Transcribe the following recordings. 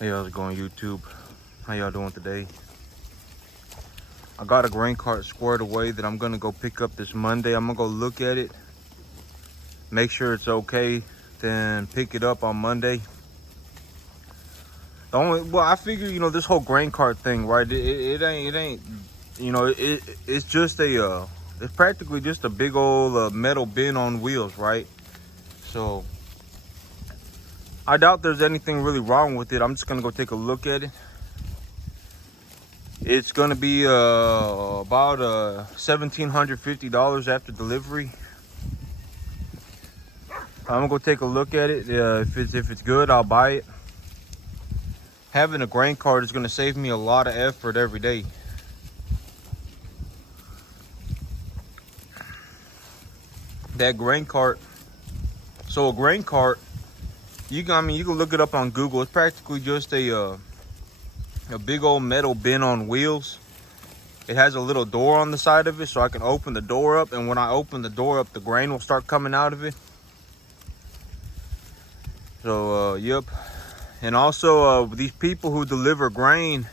Hey, how's it going, YouTube? How y'all doing today? I got a grain cart squared away that I'm gonna go pick up this Monday. I'm gonna go look at it, make sure it's okay, then pick it up on Monday. I figure, this whole grain cart thing, right? It ain't, it's just it's practically just a big old metal bin on wheels, right? So I doubt there's anything really wrong with it. I'm just gonna go take a look at it. It's gonna be about $1,750 after delivery. I'm gonna go take a look at it. If it's good, I'll buy it. Having a grain cart is gonna save me a lot of effort every day. That grain cart. So a grain cart, you can look it up on Google. It's practically just a big old metal bin on wheels. It has a little door on the side of it, so I can open the door up, and when I open the door up, the grain will start coming out of it. So yep. And also these people who deliver grain,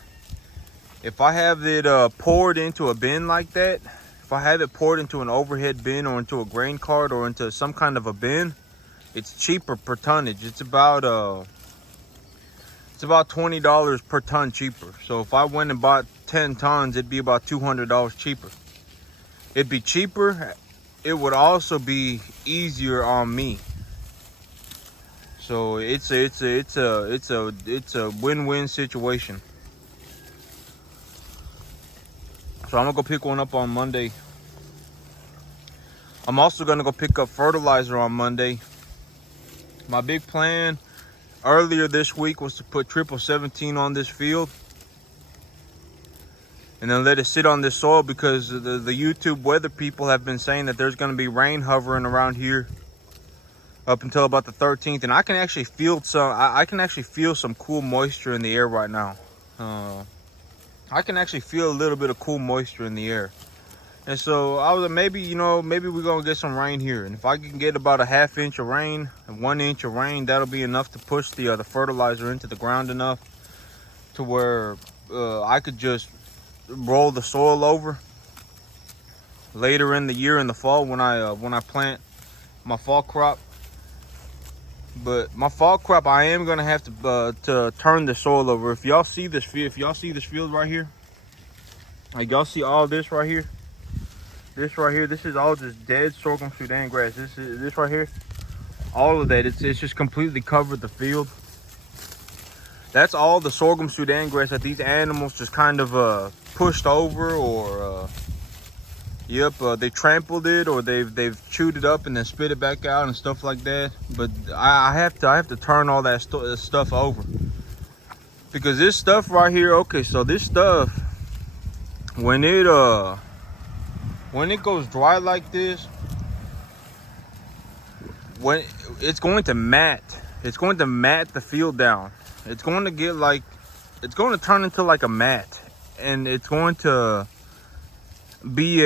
if I have it poured into a bin like that, if I have it poured into an overhead bin or into a grain cart or into some kind of a bin, it's cheaper per tonnage. It's about $20 per ton cheaper. So if I went and bought 10 tons, it'd be about $200 cheaper. It'd be cheaper. It would also be easier on me. So it's a win-win situation. So I'm gonna go pick one up on Monday. I'm also gonna go pick up fertilizer on Monday. My big plan earlier this week was to put 1717 on this field and then let it sit on this soil, because the YouTube weather people have been saying that there's going to be rain hovering around here up until about the 13th, and I can actually feel some cool moisture in the air right now. I can actually feel a little bit of cool moisture in the air. And so I was like, maybe we're gonna get some rain here, and if I can get about a ½ inch of rain and 1 inch of rain, that'll be enough to push the fertilizer into the ground enough to where I could just roll the soil over later in the year in the fall when I plant my fall crop. But my fall crop, I am gonna have to turn the soil over. If y'all see this field right here, like y'all see all this right here. This right here, this is all just dead sorghum Sudan grass. This right here, all of that, it's just completely covered the field. That's all the sorghum Sudan grass that these animals just kind of pushed over, or they trampled it, or they've chewed it up and then spit it back out and stuff like that. But I have to turn all that stuff over, because this stuff right here, okay, so this stuff, when it goes dry like this, when it's going to mat the field down. It's going to turn into like a mat, and it's going to be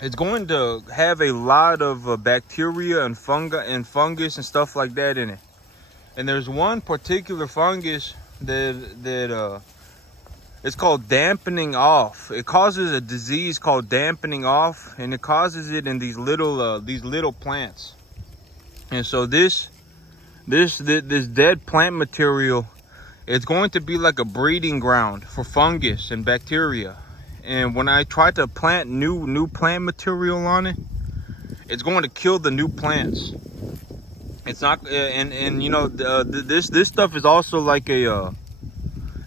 it's going to have a lot of bacteria and fungus and stuff like that in it. And there's one particular fungus that it's called dampening off. It causes a disease called dampening off, and it causes it in these little plants. And so this dead plant material, it's going to be like a breeding ground for fungus and bacteria. And when I try to plant new plant material on it, it's going to kill the new plants. It's not, this stuff is also like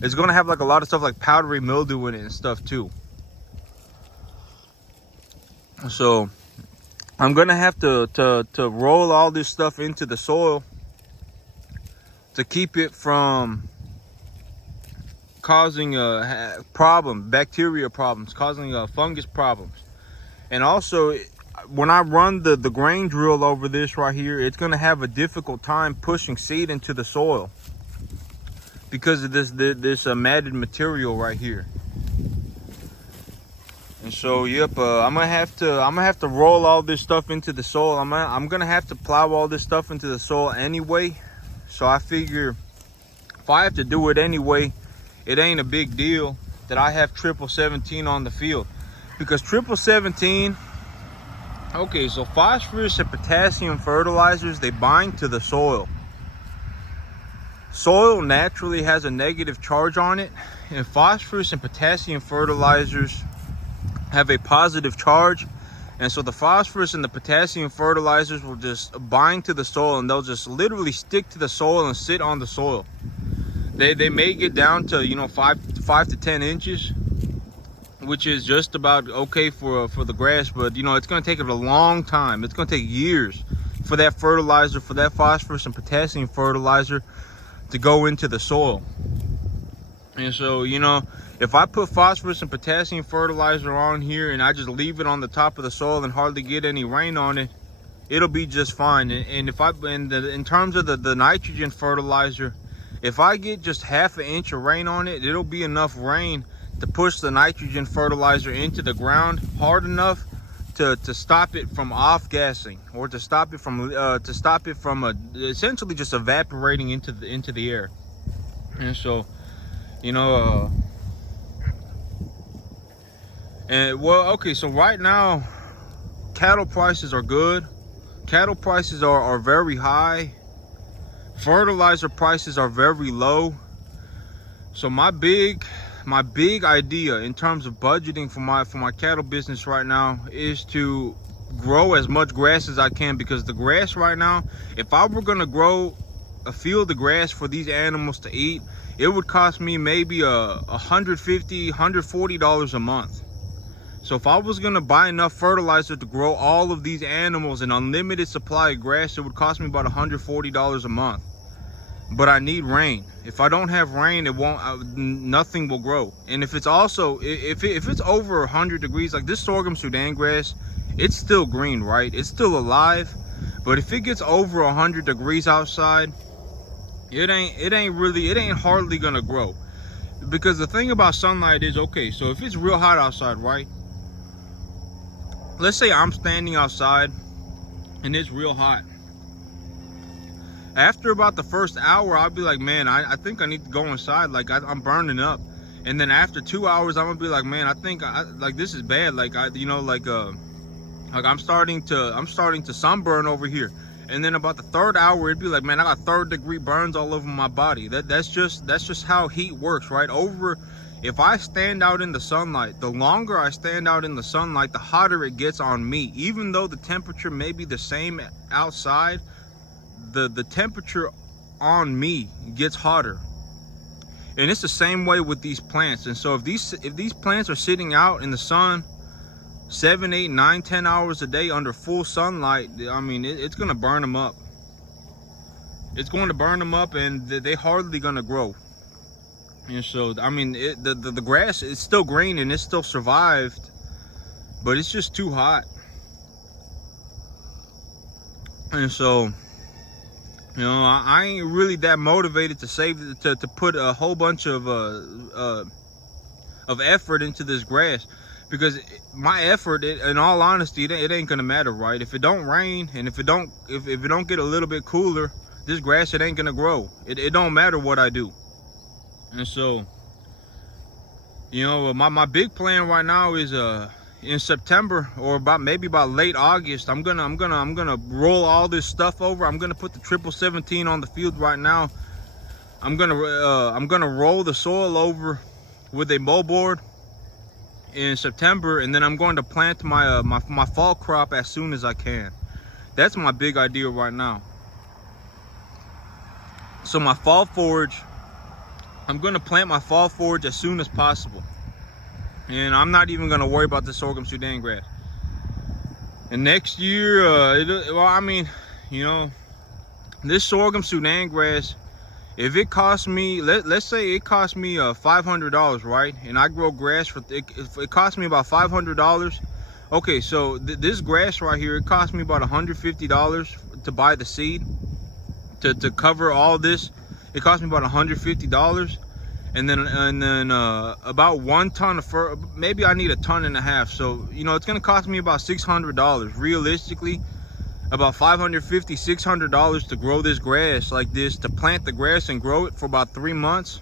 it's gonna have like a lot of stuff like powdery mildew in it and stuff too. So I'm gonna have to roll all this stuff into the soil to keep it from causing bacteria problems, causing fungus problems. And also, when I run the grain drill over this right here, it's gonna have a difficult time pushing seed into the soil because of this matted material right here. And so yep, I'm gonna have to roll all this stuff into the soil. I'm gonna have to plow all this stuff into the soil anyway. So I figure if I have to do it anyway, it ain't a big deal that I have 1717 on the field. Because 1717, okay, so phosphorus and potassium fertilizers, they bind to the soil. Soil naturally has a negative charge on it, and phosphorus and potassium fertilizers have a positive charge. And so the phosphorus and the potassium fertilizers will just bind to the soil, and they'll just literally stick to the soil and sit on the soil. They may get down to, you know, 5 to 10 inches, which is just about okay for the grass. But you know, it's going to take it a long time. It's going to take years for that fertilizer, for that phosphorus and potassium fertilizer to go into the soil. And so, you know, if I put phosphorus and potassium fertilizer on here and I just leave it on the top of the soil and hardly get any rain on it, it'll be just fine. And if in terms of the nitrogen fertilizer, if I get just half an inch of rain on it, it'll be enough rain to push the nitrogen fertilizer into the ground hard enough to stop it from off-gassing, or to stop it from essentially just evaporating into the air. And so, you know, okay, so right now cattle prices are good. Cattle prices are very high. Fertilizer prices are very low. So my big idea in terms of budgeting for my cattle business right now is to grow as much grass as I can, because the grass right now, if I were gonna grow a field of grass for these animals to eat, it would cost me maybe $150, $140 a month. So if I was gonna buy enough fertilizer to grow all of these animals an unlimited supply of grass, it would cost me about $140 a month. But I need rain. If I don't have rain, it won't. Nothing will grow. And if it's also, if it's over 100 degrees, like this sorghum Sudan grass, it's still green, right? It's still alive. But if it gets over 100 degrees outside, it ain't hardly gonna grow. Because the thing about sunlight is, okay, so if it's real hot outside, right? Let's say I'm standing outside and it's real hot. After about the first hour, I'll be like, man, I think I need to go inside. Like I'm burning up. And then after 2 hours, I'm gonna be like, man, I think like this is bad. Like I'm starting to sunburn over here. And then about the third hour, it'd be like, man, I got 3rd-degree burns all over my body. That's just how heat works, right? If I stand out in the sunlight, the longer I stand out in the sunlight, the hotter it gets on me. Even though the temperature may be the same outside, the temperature on me gets hotter. And it's the same way with these plants. And so if these plants are sitting out in the sun 7, 8, 9, 10 hours a day under full sunlight, I mean, it's gonna burn them up. It's going to burn them up, and they hardly gonna grow. And so, I mean, the grass is still green and it's still survived, but it's just too hot. And so, you know, I ain't really that motivated to put a whole bunch of effort into this grass, because my effort, in all honesty, it ain't gonna matter, right? If it don't rain and if it don't get a little bit cooler, this grass, it ain't gonna grow. It don't matter what I do. And so, you know, my big plan right now is in September, or maybe about late August, I'm gonna roll all this stuff over. I'm gonna put the 1717 on the field right now. I'm gonna roll the soil over with a moldboard in September, and then I'm going to plant my fall crop as soon as I can. That's my big idea right now. So my fall forage, I'm gonna plant my fall forage as soon as possible. And I'm not even gonna worry about the sorghum Sudan grass. And next year, well, I mean, you know, this sorghum Sudan grass, if it costs me, let's say it costs me $500, right? And I grow grass for if it costs me about $500. Okay, so this grass right here, it cost me about $150 to buy the seed to cover all this. It cost me about $150. And then about 1 ton of maybe I need 1.5 tons. So, you know, it's gonna cost me about $600 realistically. about $550, $600 to grow this grass like this, to plant the grass and grow it for about 3 months.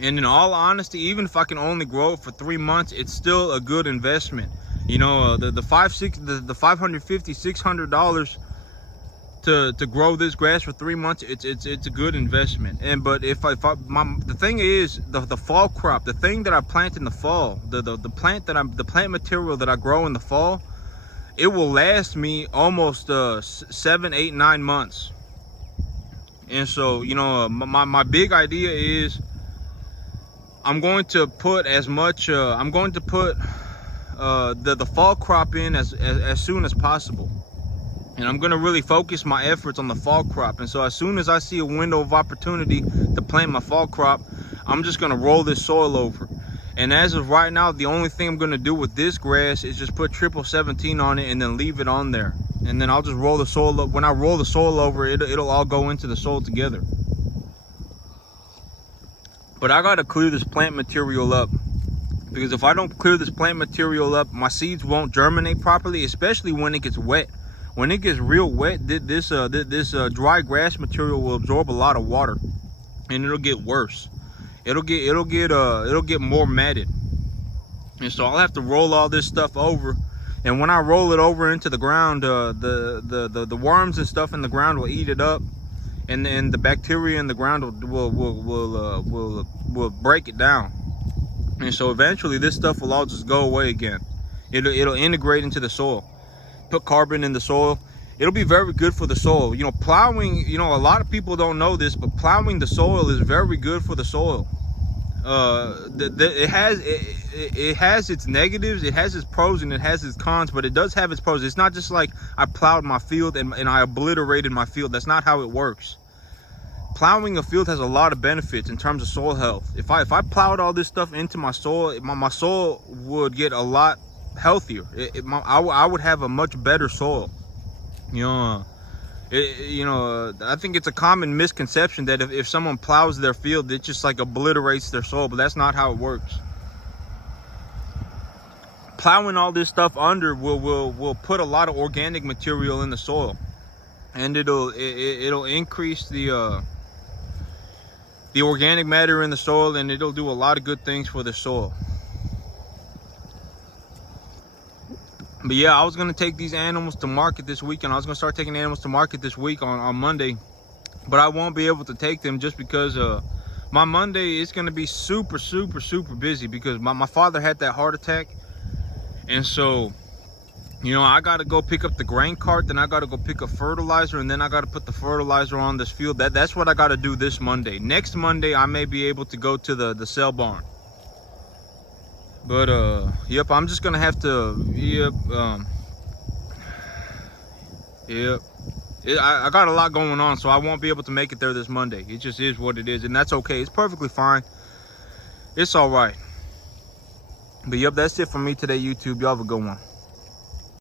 And in all honesty, even if I can only grow it for 3 months, it's still a good investment. You know, the $550, $600 to grow this grass for 3 months, it's a good investment. And but the thing is, the fall crop, the thing that I plant in the fall, the plant material that I grow in the fall, it will last me almost 7, 8, 9 months. And so, you know, my big idea is I'm going to put as much I'm going to put the fall crop in as soon as possible. And I'm going to really focus my efforts on the fall crop. And so as soon as I see a window of opportunity to plant my fall crop, I'm just going to roll this soil over. And as of right now, the only thing I'm going to do with this grass is just put triple 17 on it and then leave it on there. And then I'll just roll the soil up. When I roll the soil over, it'll all go into the soil together. But I got to clear this plant material up, because if I don't clear this plant material up, my seeds won't germinate properly, especially when it gets wet. When it gets real wet, this dry grass material will absorb a lot of water, and it'll get worse. It'll get more matted. And so I'll have to roll all this stuff over. And when I roll it over into the ground, the worms and stuff in the ground will eat it up, and then the bacteria in the ground will break it down. And so eventually this stuff will all just go away again. It'll integrate into the soil, put carbon in the soil. It'll be very good for the soil. You know, plowing, you know, a lot of people don't know this, but plowing the soil is very good for the soil. It has its negatives, it has its pros, and it has its cons, but it does have its pros. It's not just like I plowed my field and I obliterated my field. That's not how it works. Plowing a field has a lot of benefits in terms of soil health. If I plowed all this stuff into my soil, my soil would get a lot healthier. I would have a much better soil. You know, I think it's a common misconception that if someone plows their field, it just like obliterates their soil, but that's not how it works. Plowing all this stuff under will put a lot of organic material in the soil, and it'll increase the organic matter in the soil, and it'll do a lot of good things for the soil. But yeah, I was going to take these animals to market this weekend. I was going to start taking animals to market this week on Monday. But I won't be able to take them just because my Monday is going to be super busy, because my father had that heart attack. And so, you know, I got to go pick up the grain cart. Then I got to go pick up fertilizer. And then I got to put the fertilizer on this field. That's what I got to do this Monday. Next Monday, I may be able to go to the sale barn. But yep, I'm just gonna have to, I got a lot going on, so I won't be able to make it there this Monday. It just is what it is, and that's okay. It's perfectly fine. It's all right. But yep, that's it for me today, YouTube. Y'all have a good one.